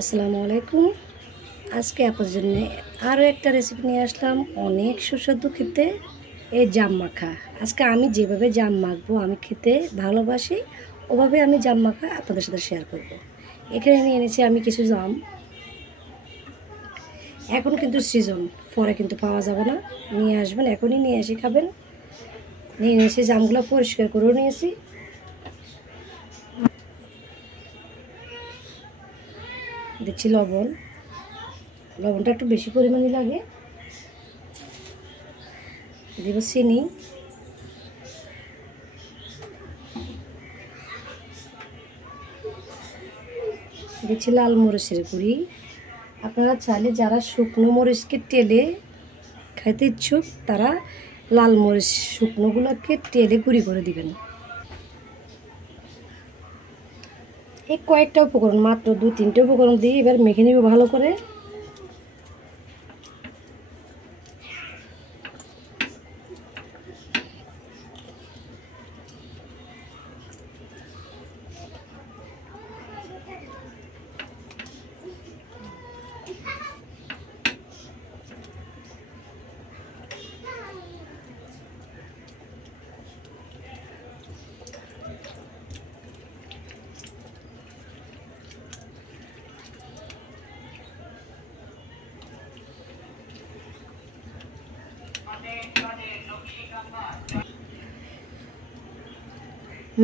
আসসালামু আলাইকুম। আজকে আপনার জন্য আরও একটা রেসিপি নিয়ে আসলাম, অনেক সুস্বাদু খেতে, এই জাম মাখা। আজকে আমি যেভাবে জাম মাখবো, আমি খেতে ভালোবাসি, ওভাবে আমি জাম মাখা আপনাদের সাথে শেয়ার করব। এখানে নিয়ে এনেছি আমি কিছু জাম। এখন কিন্তু সিজন, পরে কিন্তু পাওয়া যাবে না। নিয়ে আসবেন, এখনই নিয়ে এসে খাবেন। নিয়ে এনেছি জামগুলো, পরিষ্কার করেও নিয়েছি। দিচ্ছি লবণ, লবণটা একটু বেশি পরিমাণে লাগে। দিব চিনি, দিচ্ছি লাল মরিচের গুঁড়ি। আপনারা চাইলে যারা শুকনো মরিচকে টেলে খাইতে ইচ্ছুক, তারা লাল মরিচ শুকনোগুলোকে টেলে গুঁড়ি করে দিবেন। এই কয়েকটা উপকরণ, মাত্র 2-3টে উপকরণ দিয়ে এবার মেখে নিব ভালো করে।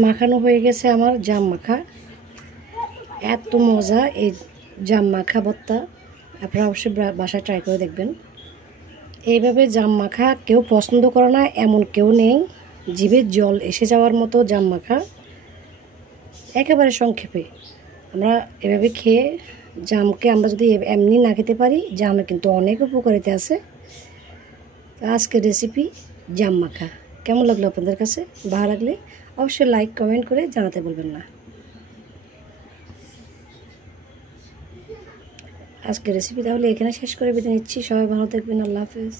মাখানো হয়ে গেছে আমার জাম মাখা। এত মজা এই জাম মাখা ভর্তা, আপনারা অবশ্যই বাসায় ট্রাই করে দেখবেন। এইভাবে জাম মাখা কেউ পছন্দ করে না এমন কেউ নেই। জিভে জল এসে যাওয়ার মতো জাম মাখা। একেবারে সংক্ষেপে আমরা এভাবে খেয়ে, জামকে আমরা যদি এমনি না খেতে পারি, জামে কিন্তু অনেক উপকারিতা আছে। আজকের রেসিপি জাম মাখা কেমন লাগলো আপনাদের কাছে? ভালো লাগলে অবশ্যই লাইক কমেন্ট করে জানাতে বলবেন না। আজকের রেসিপি তাহলে এখানে শেষ করে বিদায় নিচ্ছি। সবাই ভালো থাকবেন। আল্লাহ হাফেজ।